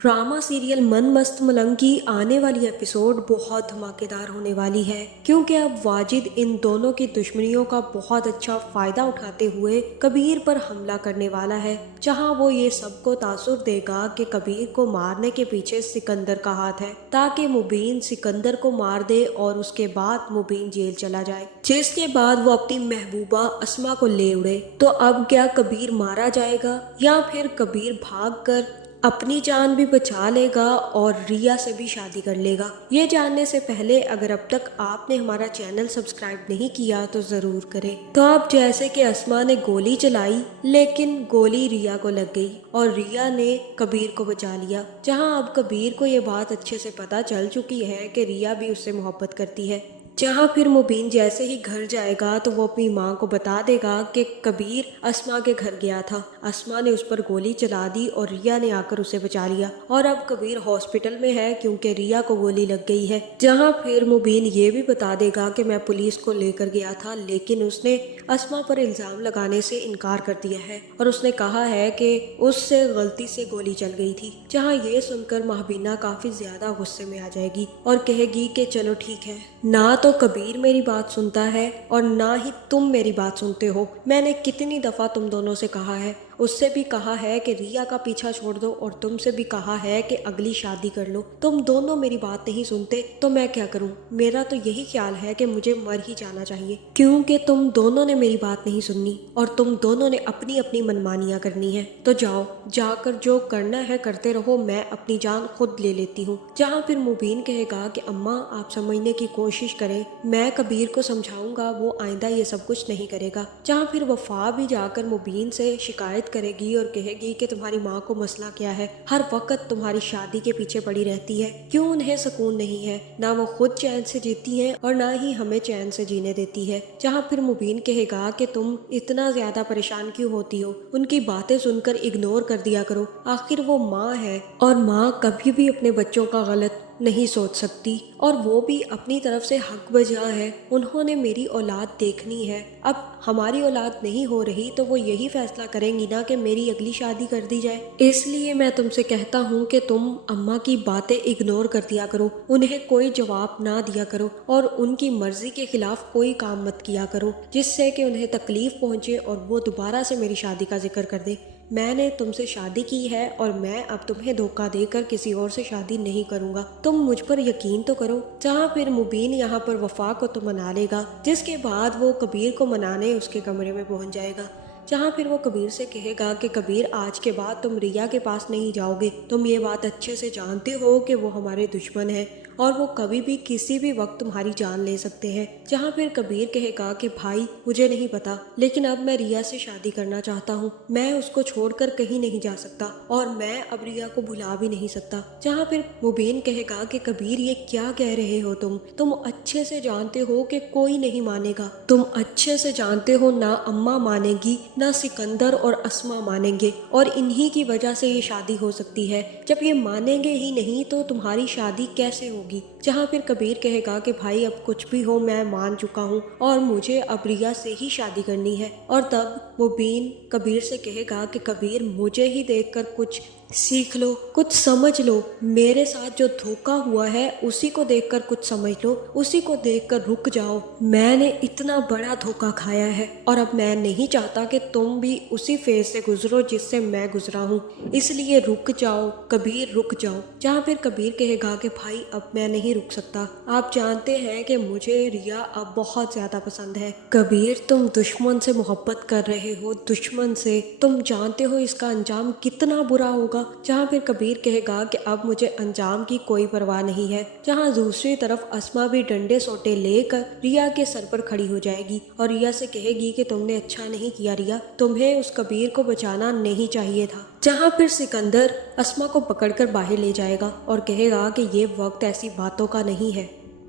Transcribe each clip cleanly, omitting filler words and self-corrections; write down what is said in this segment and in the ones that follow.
Drama serial मन मस्त मलंग की आने वाली एपिसोड बहुत धमाकेदार होने वाली है, क्योंकि अब वाजिद इन दोनों की दुश्मनियों का बहुत अच्छा फायदा उठाते हुए कबीर पर हमला करने वाला है, जहां वो ये सबको तासुर देगा कि कबीर को मारने के पीछे सिकंदर का हाथ है, ताकि मुबीन सिकंदर को मार दे और उसके बाद मुबीन जेल चला जाए, जिसके बाद वो अपनी महबूबा अस्मा को ले उड़े। तो अब क्या कबीर मारा जाएगा या फिर कबीर भाग कर अपनी जान भी बचा लेगा और रिया से भी शादी कर लेगा? ये जानने से पहले अगर अब तक आपने हमारा चैनल सब्सक्राइब नहीं किया तो ज़रूर करें। तो अब जैसे कि अस्मा ने गोली चलाई, लेकिन गोली रिया को लग गई और रिया ने कबीर को बचा लिया, जहां अब कबीर को ये बात अच्छे से पता चल चुकी है कि रिया भी उससे मोहब्बत करती है। जहाँ फिर मुबीन जैसे ही घर जाएगा तो वो अपनी माँ को बता देगा कि कबीर अस्मा के घर गया था, अस्मा ने उस पर गोली चला दी और रिया ने आकर उसे बचा लिया और अब कबीर हॉस्पिटल में है क्योंकि रिया को गोली लग गई है। जहाँ फिर मुबीन ये भी बता देगा कि मैं पुलिस को लेकर गया था, लेकिन उसने अस्मा पर इल्ज़ाम लगाने से इनकार कर दिया है और उसने कहा है कि उससे गलती से गोली चल गई थी। जहाँ ये सुनकर महबीना काफ़ी ज़्यादा गुस्से में आ जाएगी और कहेगी कि चलो ठीक है, ना तो कबीर मेरी बात सुनता है और ना ही तुम मेरी बात सुनते हो। मैंने कितनी दफ़ा तुम दोनों से कहा है, उससे भी कहा है कि रिया का पीछा छोड़ दो और तुमसे भी कहा है कि अगली शादी कर लो। तुम दोनों मेरी बात नहीं सुनते तो मैं क्या करूं? मेरा तो यही ख्याल है कि मुझे मर ही जाना चाहिए, क्योंकि तुम दोनों ने मेरी बात नहीं सुननी और तुम दोनों ने अपनी अपनी मनमानियां करनी है। तो जाओ, जाकर जो करना है करते रहो, मैं अपनी जान खुद ले लेती हूँ। जहाँ फिर मुबीन कहेगा कि अम्मा आप समझने की कोशिश करें, मैं कबीर को समझाऊंगा, वो आइंदा ये सब कुछ नहीं करेगा। जहाँ फिर वफा भी जाकर मुबीन से शिकायत करेगी और कहेगी कि तुम्हारी माँ को मसला क्या है, हर वक्त तुम्हारी शादी के पीछे पड़ी रहती है, क्यों उन्हें सुकून नहीं है? ना वो खुद चैन से जीती हैं और ना ही हमें चैन से जीने देती है। जहाँ फिर मुबीन कहेगा कि तुम इतना ज्यादा परेशान क्यों होती हो, उनकी बातें सुनकर इग्नोर कर दिया करो, आखिर वो माँ है और माँ कभी भी अपने बच्चों का गलत नहीं सोच सकती और वो भी अपनी तरफ से हक बजा है। उन्होंने मेरी औलाद देखनी है, अब हमारी औलाद नहीं हो रही तो वो यही फैसला करेंगी ना कि मेरी अगली शादी कर दी जाए। इसलिए मैं तुमसे कहता हूँ कि तुम अम्मा की बातें इग्नोर कर दिया करो, उन्हें कोई जवाब ना दिया करो और उनकी मर्जी के खिलाफ कोई काम मत किया करो जिससे कि उन्हें तकलीफ पहुँचे और वो दोबारा से मेरी शादी का जिक्र कर दे। मैंने तुमसे शादी की है और मैं अब तुम्हें धोखा देकर किसी और से शादी नहीं करूंगा, तुम मुझ पर यकीन तो करो। जहाँ फिर मुबीन यहाँ पर वफा को तो मना लेगा, जिसके बाद वो कबीर को मनाने उसके कमरे में पहुंच जाएगा। जहाँ फिर वो कबीर से कहेगा कि कबीर आज के बाद तुम रिया के पास नहीं जाओगे, तुम ये बात अच्छे से जानते हो कि वो हमारे दुश्मन है और वो कभी भी किसी भी वक्त तुम्हारी जान ले सकते हैं। जहाँ फिर कबीर कहेगा कि भाई मुझे नहीं पता, लेकिन अब मैं रिया से शादी करना चाहता हूँ, मैं उसको छोड़कर कहीं नहीं जा सकता और मैं अब रिया को भुला भी नहीं सकता। जहाँ फिर मुबीन कहेगा कि कबीर ये क्या कह रहे हो, तुम अच्छे से जानते हो कि कोई नहीं मानेगा, तुम अच्छे से जानते हो ना अम्मा मानेगी ना सिकंदर और अस्मा मानेंगे और इन्हीं की वजह से ये शादी हो सकती है। जब ये मानेंगे ही नहीं तो तुम्हारी शादी कैसे होगी? जहाँ फिर कबीर कहेगा कि भाई अब कुछ भी हो मैं मान चुका हूँ और मुझे अब रिया से ही शादी करनी है। और तब मुबीन कबीर से कहेगा कि कबीर मुझे ही देखकर कुछ सीख लो, कुछ समझ लो, मेरे साथ जो धोखा हुआ है उसी को देखकर कुछ समझ लो, उसी को देखकर रुक जाओ। मैंने इतना बड़ा धोखा खाया है और अब मैं नहीं चाहता कि तुम भी उसी फेज से गुजरो जिससे मैं गुजरा हूँ, इसलिए रुक जाओ कबीर, रुक जाओ। जहाँ फिर कबीर कहेगा कि भाई अब मैं नहीं रुक सकता, आप जानते हैं कि मुझे रिया अब बहुत ज्यादा पसंद है। कबीर तुम दुश्मन से मोहब्बत कर रहे हो, दुश्मन से, तुम जानते हो इसका अंजाम कितना बुरा होगा। जहाँ फिर कबीर कहेगा कि अब मुझे अंजाम की कोई परवाह नहीं है। जहाँ दूसरी तरफ अस्मा भी डंडे सोटे लेकर रिया के सर पर खड़ी हो जाएगी और रिया से कहेगी कि तुमने अच्छा नहीं किया रिया, तुम्हें उस कबीर को बचाना नहीं चाहिए था। जहाँ फिर सिकंदर अस्मा को पकड़कर बाहर ले जाएगा और कहेगा कि ये वक्त ऐसी बातों का नहीं है।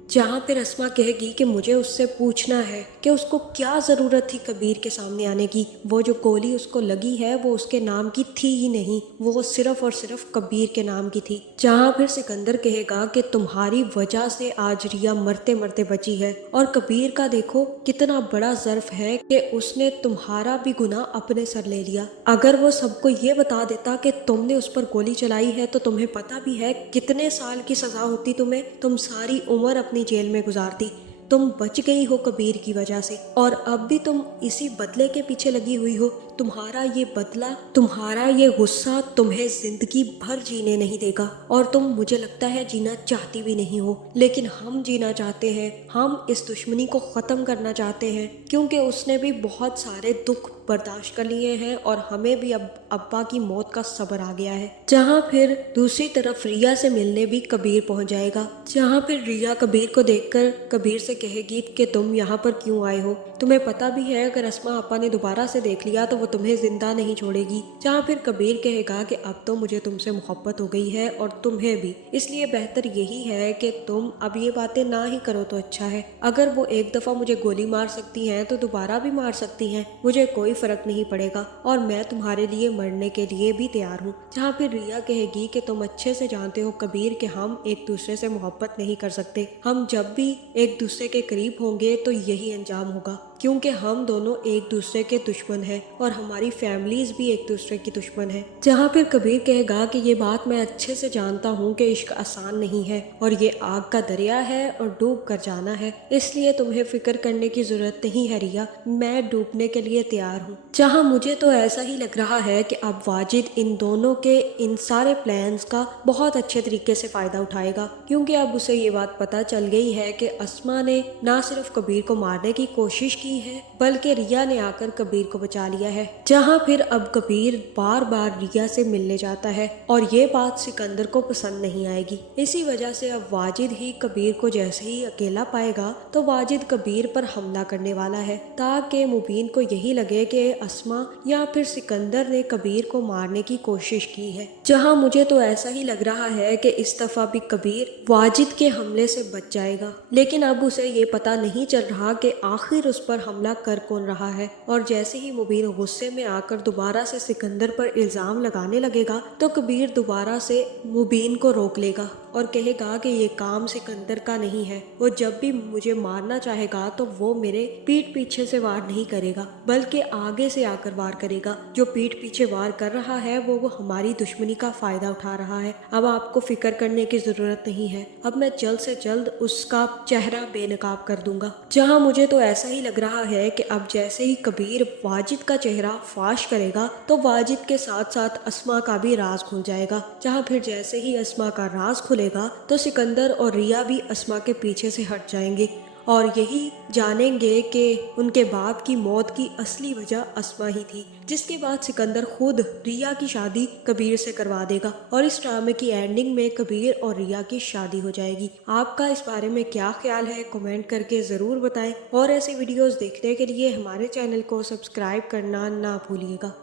जहाँ फिर अस्मा कहेगी कि मुझे उससे पूछना है कि उसको क्या ज़रूरत थी कबीर के सामने आने की। वो जो गोली उसको लगी है वो उसके नाम की थी ही नहीं, वो सिर्फ और सिर्फ कबीर के नाम की थी। जहाँ फिर सिकंदर कहेगा कि तुम्हारी वजह से आज रिया मरते मरते बची है, और कबीर का देखो कितना बड़ा ज़र्फ है कि उसने तुम्हारा भी गुनाह अपने सर ले लिया। अगर वो सबको ये बता देता कि तुमने उस पर गोली चलाई है तो तुम्हें पता भी है कितने साल की सजा होती तुम्हें, तुम सारी उम्र अपनी जेल में गुजारती। तुम बच गई हो कबीर की वजह से, और अब भी तुम इसी बदले के पीछे लगी हुई हो। तुम्हारा ये बदला, तुम्हारा ये गुस्सा तुम्हें जिंदगी भर जीने नहीं देगा, और तुम मुझे लगता है जीना चाहती भी नहीं हो। लेकिन हम जीना चाहते हैं, हम इस दुश्मनी को ख़त्म करना चाहते हैं, क्योंकि उसने भी बहुत सारे दुख बर्दाश्त कर लिए हैं और हमें भी अब अब्बा की मौत का सब्र आ गया है। जहाँ फिर दूसरी तरफ रिया से मिलने भी कबीर पहुंच जाएगा। जहाँ फिर रिया कबीर को देखकर कबीर से कहेगी कि तुम यहाँ पर क्यों आए हो, तुम्हें पता भी है अगर अस्मा अपा ने दोबारा से देख लिया तो वो तुम्हें जिंदा नहीं छोड़ेगी। जहाँ फिर कबीर कहेगा कि अब तो मुझे तुमसे मोहब्बत हो गई है और तुम्हें भी, इसलिए बेहतर यही है कि तुम अब ये बातें ना ही करो तो अच्छा है। अगर वो एक दफा मुझे गोली मार सकती हैं तो दोबारा भी मार सकती हैं, मुझे कोई फर्क नहीं पड़ेगा, और मैं तुम्हारे लिए मरने के लिए भी तैयार हूँ। जहाँ फिर रिया कहेगी कि तुम अच्छे से जानते हो कबीर कि हम एक दूसरे से मोहब्बत नहीं कर सकते, हम जब भी एक दूसरे के करीब होंगे तो यही अंजाम होगा, क्योंकि हम दोनों एक दूसरे के दुश्मन हैं और हमारी फैमिलीज भी एक दूसरे की दुश्मन है। जहाँ फिर कबीर कहेगा कि ये बात मैं अच्छे से जानता हूँ कि इश्क आसान नहीं है और ये आग का दरिया है और डूब कर जाना है, इसलिए तुम्हें फिक्र करने की जरूरत नहीं है रिया, मैं डूबने के लिए तैयार हूँ। जहाँ मुझे तो ऐसा ही लग रहा है कि अब वाजिद इन दोनों के इन सारे प्लान्स का बहुत अच्छे तरीके से फायदा उठाएगा, क्योंकि अब उसे ये बात पता चल गई है कि अस्मा ने ना सिर्फ कबीर को मारने की कोशिश की है बल्कि रिया ने आकर कबीर को बचा लिया है। जहाँ फिर अब कबीर बार बार रिया से मिलने जाता है और ये बात सिकंदर को पसंद नहीं आएगी। इसी वजह से अब वाजिद ही कबीर को जैसे ही अकेला पाएगा तो वाजिद कबीर पर हमला करने वाला है, ताकि मुबीन को यही लगे कि अस्मा या फिर सिकंदर ने कबीर को मारने की कोशिश की है। जहाँ मुझे तो ऐसा ही लग रहा है कि इस दफा भी कबीर वाजिद के हमले से बच जाएगा, लेकिन अब उसे ये पता नहीं चल रहा कि आखिर उस पर हमला कर कौन रहा है। और जैसे ही मुबीन गुस्से में आकर दोबारा से सिकंदर पर इल्जाम लगाने लगेगा तो कबीर दोबारा से मुबीन को रोक लेगा और कहेगा कि ये काम सिकंदर का नहीं है, वो जब भी मुझे मारना चाहेगा तो वो मेरे पीठ पीछे से वार नहीं करेगा बल्कि आगे से आकर वार करेगा। जो पीठ पीछे वार कर रहा है वो हमारी दुश्मनी का फायदा उठा रहा है। अब आपको फिक्र करने की जरूरत नहीं है, अब मैं जल्द से जल्द उसका चेहरा बेनकाब कर दूंगा। जहाँ मुझे तो ऐसा ही लग रहा है कि अब जैसे ही कबीर वाजिद का चेहरा फाश करेगा तो वाजिद के साथ साथ अस्मा का भी राज खुल जाएगा। जहाँ फिर जैसे ही अस्मा का राज खुलेगा तो सिकंदर और रिया भी अस्मा के पीछे से हट जाएंगे और यही जानेंगे कि उनके बाप की मौत की असली वजह अस्मा ही थी, जिसके बाद सिकंदर खुद रिया की शादी कबीर से करवा देगा और इस ड्रामे की एंडिंग में कबीर और रिया की शादी हो जाएगी। आपका इस बारे में क्या ख्याल है कमेंट करके ज़रूर बताएं, और ऐसे वीडियोस देखने के लिए हमारे चैनल को सब्सक्राइब करना ना भूलिएगा।